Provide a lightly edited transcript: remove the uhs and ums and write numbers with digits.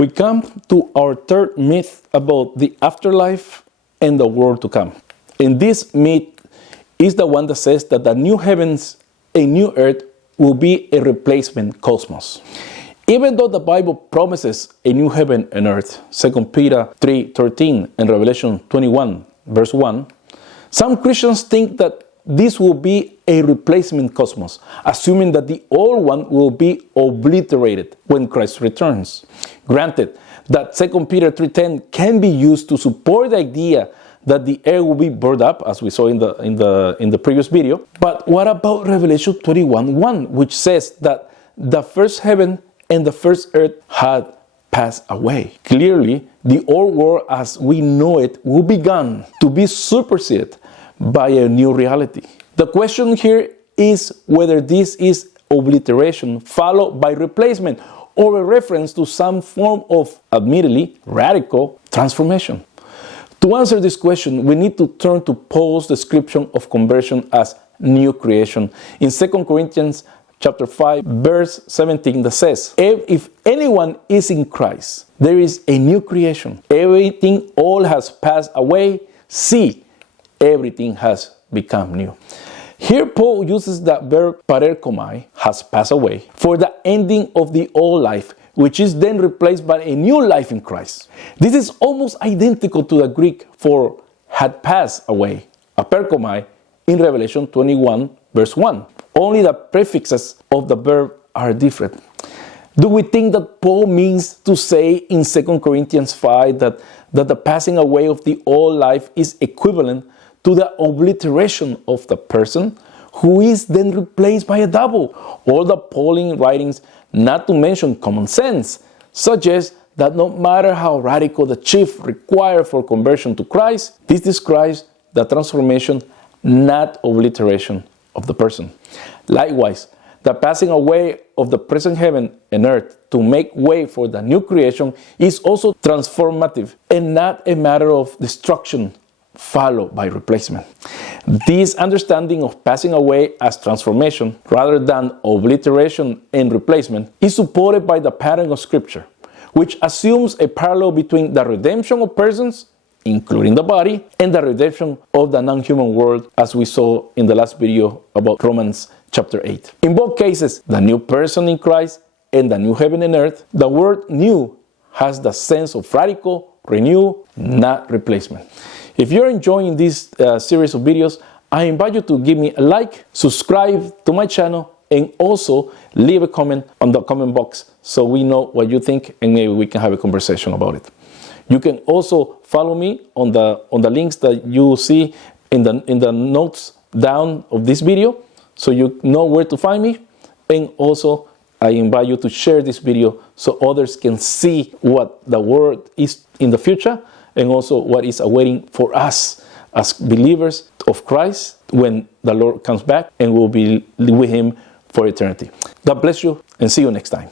We come to our third myth about the afterlife and the world to come. And this myth is the one that says that the new heavens and new earth will be a replacement cosmos. Even though the Bible promises a new heaven and earth, 2 Peter 3:13 and Revelation 21 verse 1, some Christians think that this will be a replacement cosmos, assuming that the old one will be obliterated when Christ returns. Granted that 2 Peter 3:10 can be used to support the idea that the air will be burned up, as we saw in the previous video. But what about Revelation 21:1, which says that the first heaven and the first earth had passed away? Clearly, the old world as we know it will be gone to be superseded by a new reality. The question here is whether this is obliteration followed by replacement or a reference to some form of, admittedly, radical transformation. To answer this question, we need to turn to Paul's description of conversion as new creation in 2 Corinthians chapter 5, verse 17 that says, if anyone is in Christ, there is a new creation. Everything all has passed away. See, everything has become new. Here Paul uses the verb parerkomai, has passed away, for the ending of the old life, which is then replaced by a new life in Christ. This is almost identical to the Greek for had passed away, aperkomai, in Revelation 21 verse 1. Only the prefixes of the verb are different. Do we think that Paul means to say in 2 Corinthians 5 that the passing away of the old life is equivalent to the obliteration of the person who is then replaced by a double? All the Pauline writings, not to mention common sense, suggest that no matter how radical the chief required for conversion to Christ, this describes the transformation, not obliteration of the person. Likewise, the passing away of the present heaven and earth to make way for the new creation is also transformative and not a matter of destruction followed by replacement. This understanding of passing away as transformation rather than obliteration and replacement is supported by the pattern of Scripture, which assumes a parallel between the redemption of persons, including the body, and the redemption of the non-human world, as we saw in the last video about Romans chapter 8. In both cases, the new person in Christ and the new heaven and earth, the word new has the sense of radical, renew, not replacement. If you're enjoying this series of videos, I invite you to give me a like, subscribe to my channel, and also leave a comment on the comment box so we know what you think and maybe we can have a conversation about it. You can also follow me on the links that you see in the notes down of this video so you know where to find me. And also I invite you to share this video so others can see what the word is in the future and also what is awaiting for us as believers of Christ when the Lord comes back and we'll be with Him for eternity. God bless you and see you next time.